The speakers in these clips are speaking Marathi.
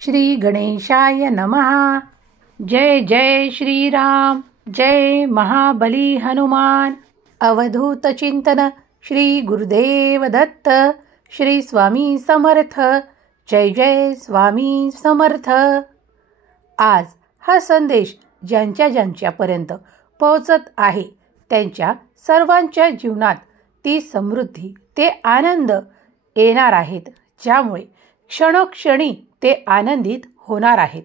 श्री गणेशाय नमः। जय जय श्रीराम, जय महाबली हनुमान। अवधूत चिंतन श्री गुरुदेव दत्त। श्री स्वामी समर्थ। जय जय स्वामी समर्थ। आज हा संदेश ज्यांच्या ज्यांच्यापर्यंत पोहोचत आहे त्यांच्या सर्वांच्या जीवनात ती समृद्धी, ते आनंद येणार आहेत, ज्यामुळे क्षणोक्षणी ते आनंदित होणार आहेत।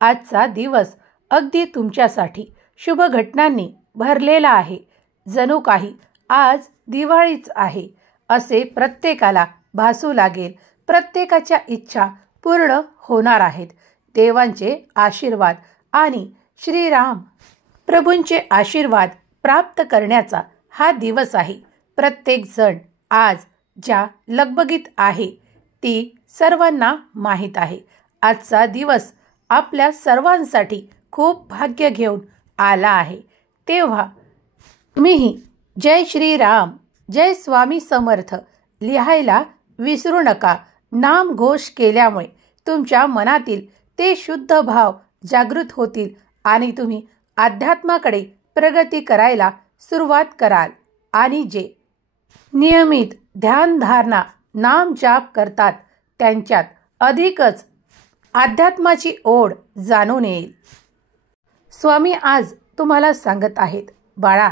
आजचा दिवस अगदी तुमच्यासाठी शुभ घटनांनी भरलेला आहे। जणू काही आज दिवाळीच आहे असे प्रत्येकाला भासू लागेल। प्रत्येकाच्या इच्छा पूर्ण होणार आहेत। देवांचे आशीर्वाद आणि श्रीराम प्रभूंचे आशीर्वाद प्राप्त करण्याचा हा दिवस आहे। प्रत्येक जण आज ज्या लगबगीत आहे ती सर्वांना माहीत आहे। आजचा दिवस आपल्या सर्वांसाठी खूप भाग्य घेऊन आला आहे। तेव्हा तुम्हीही जय श्रीराम, जय स्वामी समर्थ लिहायला विसरू नका। नाम घोष केल्यामुळे तुमच्या मनातील ते शुद्ध भाव जागृत होतील आणि तुम्ही अध्यात्माकडे प्रगती करायला सुरुवात कराल। आणि जे नियमित ध्यानधारणा नाम जाप करतात त्यांच्यात अधिकच अध्यात्माची ओढ जाणून येईल। स्वामी आज तुम्हाला सांगत आहेत, बाळा,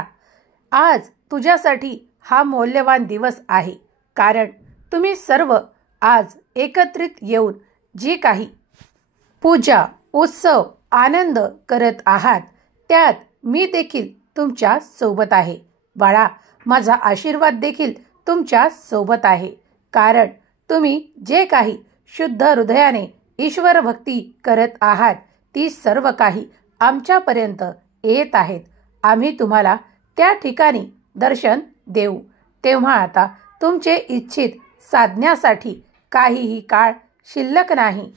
आज तुझ्यासाठी हा मौल्यवान दिवस आहे। कारण तुम्ही सर्व आज एकत्रित येऊन जी काही पूजा, उत्सव, आनंद करत आहात त्यात मी देखील तुमच्या सोबत आहे। बाळा, माझा आशीर्वाद देखील तुमच्या सोबत आहे। कारण तुम्ही जे काही शुद्ध हृदयाने ईश्वर भक्ती करत आहात ती सर्व काही आमच्यापर्यंत येत आहेत। आम्ही तुम्हाला त्या ठिकाणी दर्शन देऊ। तेव्हा आता तुमचे इच्छित साधण्यासाठी काहीही काळ शिल्लक नाही।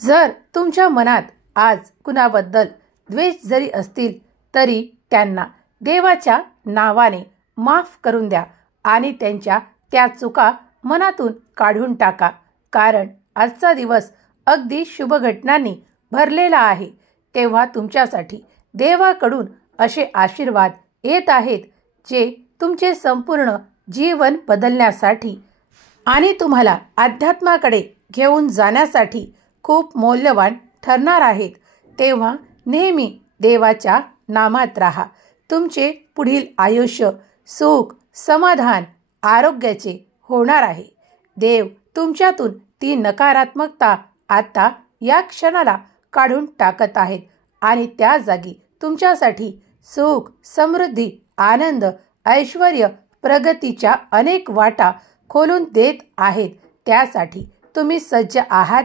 जर तुमच्या मनात आज कुणाबद्दल द्वेष जरी असतील तरी त्यांना देवाच्या नावाने माफ करून द्या आणि त्यांच्या त्या चुका मनातून काढून टाका। कारण आजचा दिवस अगदी शुभ घटनांनी भरलेला आहे। तेव्हा तुमच्यासाठी देवाकडून असे आशीर्वाद येत आहेत जे तुमचे संपूर्ण जीवन बदलण्यासाठी आणि तुम्हाला अध्यात्माकडे घेऊन जाण्यासाठी खूप मौल्यवान ठरणार आहेत। तेव्हा नेहमी देवाच्या नामात राहा। तुमचे पुढील आयुष्य सुख, समाधान, आरोग्याचे होणार आहे। देव तुमच्यातून ती नकारात्मकता आता या क्षणाला काढून टाकत आहेत आणि त्या जागी तुमच्यासाठी सुख, समृद्धी, आनंद, ऐश्वर्य, प्रगतीच्या अनेक वाटा खोलून देत आहेत। त्यासाठी तुम्ही सज्ज आहात।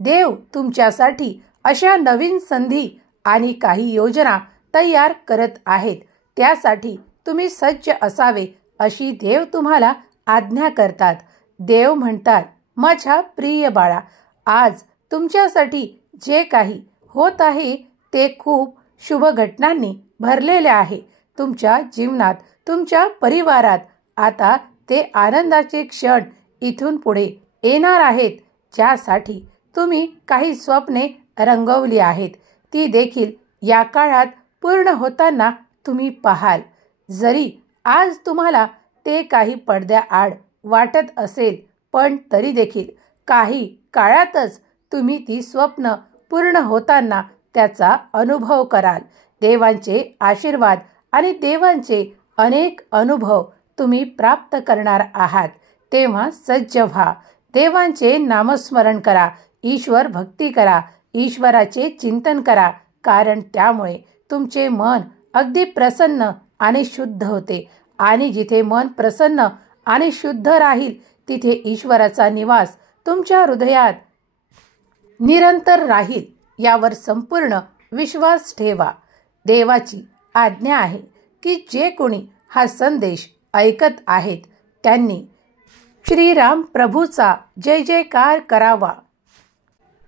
देव तुमच्यासाठी अशा नवीन संधी आणि काही योजना तयार करत आहेत। त्यासाठी तुम्ही सज्ज असावे अशी देव तुम्हाला आज्ञा करतात। देव म्हणतात, माझ्या प्रिय बाळा, आज तुमच्यासाठी जे काही होत आहे ते खूप शुभ घटनांनी भरलेले आहे। तुमच्या जीवनात, तुमच्या परिवारात आता ते आनंदाचे क्षण इथून पुढे येणार आहेत। ज्यासाठी तुम्ही काही स्वप्ने रंगवली आहेत ती देखील या काळात पूर्ण होताना तुम्ही पाहाल। जरी आज तुम्हाला ते काही पडद्याआड वाटत असेल पण तरी देखील काही काळातच तुम्ही ती स्वप्न पूर्ण होताना त्याचा अनुभव कराल। देवांचे आशीर्वाद आणि देवांचे अनेक अनुभव तुम्ही प्राप्त करणार आहात। तेव्हा सज्ज व्हा। देवांचे नामस्मरण करा, ईश्वर भक्ती करा, ईश्वराचे चिंतन करा। कारण त्यामुळे तुमचे मन अगदी प्रसन्न आणि शुद्ध होते आणि जिथे मन प्रसन्न आणि शुद्ध राहील तिथे ईश्वराचा निवास तुमच्या हृदयात निरंतर राहील यावर संपूर्ण विश्वास ठेवा। देवाची आज्ञा आहे की जे कोणी हा संदेश ऐकत आहेत त्यांनी श्रीराम प्रभूचा जय जयकार करावा।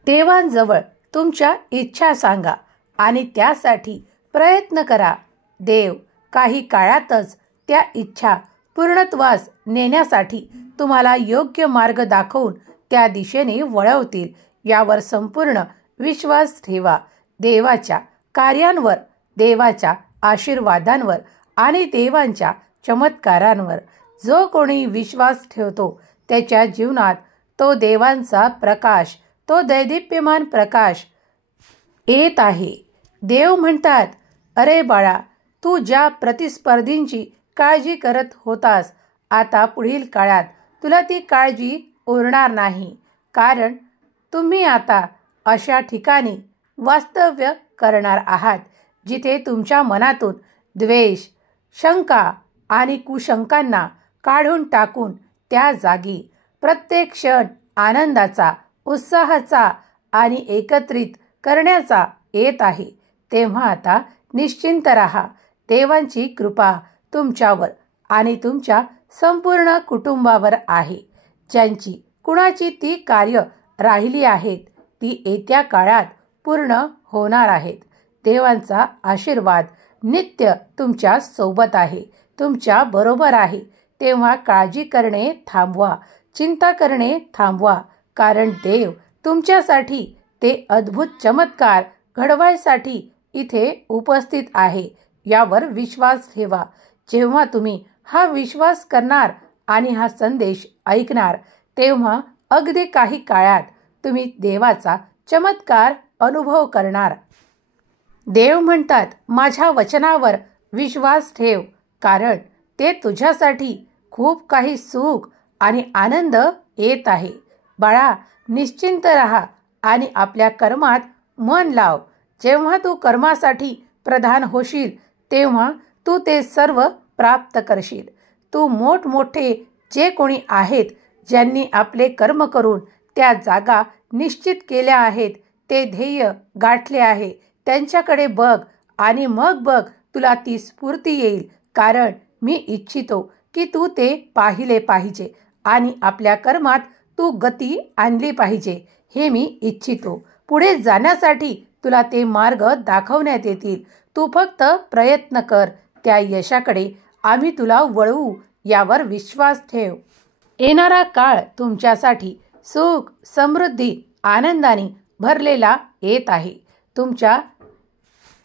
देवांजवळ तुमच्या इच्छा सांगा आणि त्यासाठी प्रयत्न करा। देव काही काळातच त्या इच्छा पूर्णत्वास नेण्यासाठी तुम्हाला योग्य मार्ग दाखवून त्या दिशेने वळवतील। यावर संपूर्ण विश्वास ठेवा. देवाच्या कार्यांवर, देवाच्या आशीर्वादांवर आणि देवांच्या चमत्कारांवर जो कोणी विश्वास ठेवतो त्याच्या जीवनात तो देवांचा प्रकाश, तो दैदिप्यमान प्रकाश येत आहे. देव म्हणतात, अरे बाळा, तू ज्या प्रतिस्पर्धींची काळजी करत होतास, आता पुढील काळात तुला ती काळजी उरणार नाही. कारण तुम्ही आता अशा ठिकाणी वास्तव्य करणार आहात जिथे तुमच्या मनातून द्वेष, शंका आणि कुशंकांना काढून टाकून त्या जागी प्रत्येक क्षण आनंदाचा, उत्साहाचा आणि एकत्रित करण्याचा येत आहे. तेव्हा आता निश्चिंत राहा. देवांची कृपा तुमच्यावर आणि तुमच्या संपूर्ण कुटुंबावर आहे. ज्यांची कुणाची ती कार्य राहिली आहेत ती येत्या काळात पूर्ण होणार आहेत. देवांचा आशीर्वाद नित्य तुमच्या सोबत आहे, तुमच्या बरोबर आहे. तेव्हा काळजी करणे थांबवा, चिंता करणे थांबवा. कारण देव तुमच्यासाठी ते अद्भुत चमत्कार घडवायसाठी इथे उपस्थित आहे. यावर विश्वास ठेवा. जेव्हा तुम्ही हा विश्वास करणार आणि हा संदेश ऐकणार तेव्हा अगदी काही काळात तुम्ही देवाचा चमत्कार अनुभव करणार. देव म्हणतात, माझ्या वचनावर विश्वास ठेव, कारण ते तुझ्यासाठी खूप काही सुख आणि आनंद येत आहे. बाळा, निश्चिंत राहा आणि आपल्या कर्मात मन लाव. जेव्हा तू कर्मासाठी प्रधान होशील तेव्हा तू ते सर्व प्राप्त करशील. तू मोठमोठे जे कोणी आहेत, ज्यांनी आपले कर्म करून त्या जागा निश्चित केल्या आहेत, ते ध्येय गाठले आहे, त्यांच्याकडे बघ आणि मग बघ तुला ती स्फूर्ती येईल. कारण मी इच्छितो की तू ते पाहिले पाहिजे आणि आपल्या कर्मात तू गती आणली पाहिजे. हे मी इच्छितो. पुढे जाण्यासाठी तुला ते मार्ग दाखवण्यात येतील. तू फक्त प्रयत्न कर. त्या यशाकडे आम्ही तुला वळवू, यावर विश्वास ठेव. येणारा काळ तुमच्यासाठी सुख, समृद्धी, आनंदाने भरलेला येत आहे. तुमच्या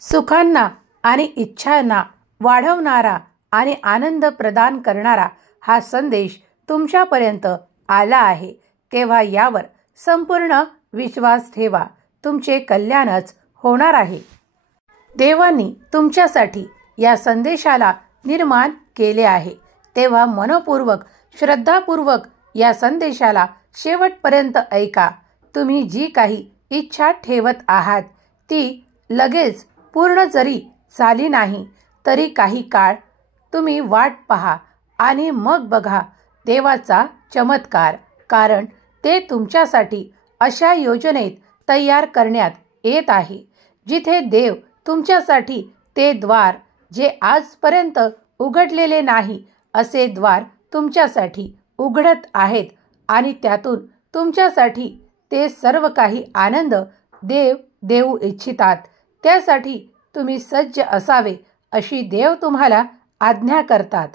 सुखांना आणि इच्छांना वाढवणारा आणि आनंद प्रदान करणारा हा संदेश तुमच्यापर्यंत आला आहे. तेव्हा यावर संपूर्ण विश्वास ठेवा. तुमचे कल्याणच होणार आहे. देवांनी तुमच्यासाठी या संदेशाला निर्माण केले आहे. तेव्हा मनपूर्वक, श्रद्धापूर्वक या संदेशाला शेवटपर्यंत ऐका. तुम्ही जी काही इच्छा ठेवत आहात ती लगेच पूर्ण जरी झाली नाही तरी काही काळ तुम्ही वाट पहा आणि मग बघा देवाचा चमत्कार. कारण ते तुमच्यासाठी अशा योजनेत तयार करण्यात येत आहे जिथे देव तुमच्यासाठी ते द्वार, जे आजपर्यंत उघडलेले नाही असे द्वार तुमच्यासाठी उघडत आहेत आणि त्यातून तुमच्यासाठी ते सर्व काही आनंद देव देऊ इच्छितात. त्यासाठी तुम्ही सज्ज असावे अशी देव तुम्हाला आज्ञा करतात.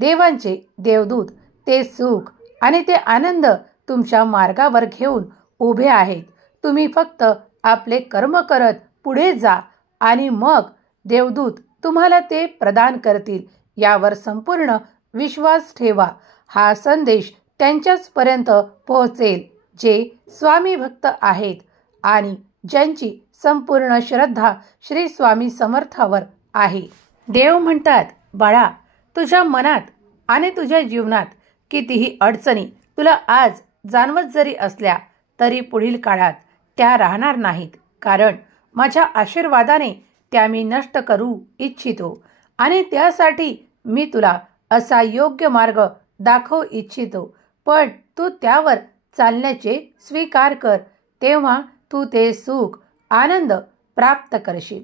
देवांचे देवदूत ते सुख आणि ते आनंद तुमच्या मार्गावर घेऊन उभे आहेत. तुम्ही फक्त आपले कर्म करत पुढे जा आणि मग देवदूत तुम्हाला ते प्रदान करतील. यावर संपूर्ण विश्वास ठेवा. हा संदेश त्यांच्याचपर्यंत पोहोचेल जे स्वामी भक्त आहेत आणि ज्यांची संपूर्ण श्रद्धा श्री स्वामी समर्थावर आहे. देव म्हणतात, बाळा, तुझ्या मनात आणि तुझ्या जीवनात कितीही अडचणी तुला आज जाणवत जरी असल्या तरी पुढील काळात त्या राहणार नाहीत. कारण माझ्या आशीर्वादाने त्या मी नष्ट करू इच्छितो आणि त्यासाठी मी तुला असा योग्य मार्ग दाखवू इच्छितो. पण तू त्यावर चालण्याचे स्वीकार कर. तेव्हा तू ते सुख, आनंद प्राप्त करशील.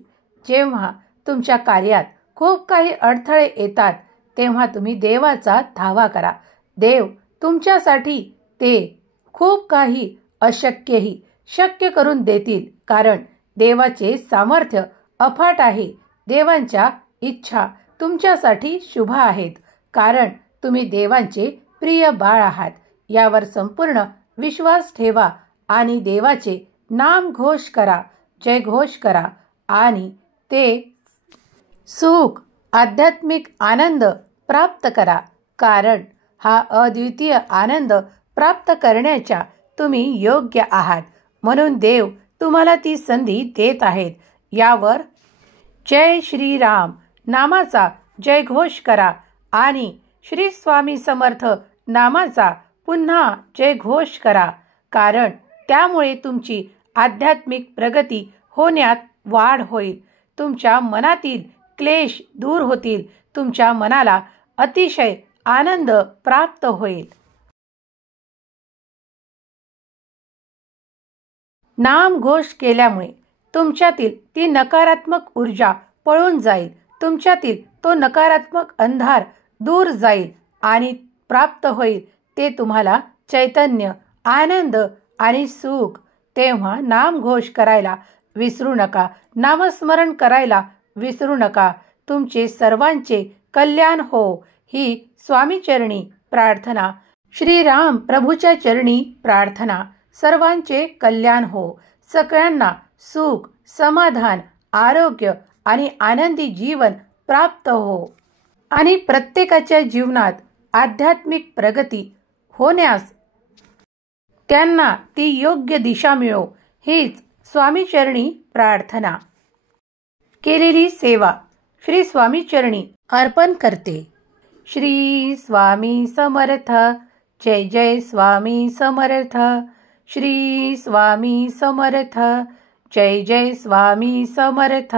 जेव्हा तुमच्या कार्यात खूप काही अडथळे येतात तेव्हा तुम्ही देवाचा धावा करा. देव तुमच्यासाठी ते खूप काही अशक्यही शक्य करून देतील. कारण देवाचे सामर्थ्य अफाट आहे. देवांच्या इच्छा तुमच्यासाठी शुभ आहेत. कारण तुम्ही देवांचे प्रिय बाळ आहात. यावर संपूर्ण विश्वास ठेवा आणि देवाचे नाम घोष करा, जयघोष करा आणि ते सुख, आध्यात्मिक आनंद प्राप्त करा. कारण हा अद्वितीय आनंद प्राप्त करण्याच्या तुम्ही योग्य आहात, म्हणून देव तुम्हाला ती संधी देत आहेत. यावर जय श्रीराम नामाचा जयघोष करा आणि श्री स्वामी समर्थ नामाचा पुन्हा जयघोष करा. कारण त्यामुळे तुमची आध्यात्मिक प्रगती होण्यात वाढ होईल. तुमच्या मनातील क्लेश दूर होतील. तुमच्या मनाला अतिशय आनंद प्राप्त होईल. नाम घोष केल्यामुळे तुमच्यातील ती नकारात्मक ऊर्जा पळून जाईल. तुमच्यातील तो नकारात्मक अंधार दूर जाईल आणि प्राप्त होईल ते तुम्हाला चैतन्य, आनंद आणि सुख. तेव्हा नाम घोष करायला विसरू नका, नामस्मरण करायला विसरू नका. तुमचे सर्वांचे कल्याण हो ही स्वामीचरणी प्रार्थना, श्रीराम प्रभूच्या चरणी प्रार्थना. सर्वांचे कल्याण हो, सगळ्यांना सुख, समाधान, आरोग्य आणि आनंदी जीवन प्राप्त हो आणि प्रत्येकाच्या जीवनात आध्यात्मिक प्रगती होण्यास त्यांना ती योग्य दिशा मिळो हीच स्वामीचरणी प्रार्थना. केलेली सेवा श्री स्वामीचरणी अर्पण करते. श्री स्वामी समर्थ. जय जय स्वामी समर्थ. श्री स्वामी समर्थ. जय जय स्वामी समर्थ.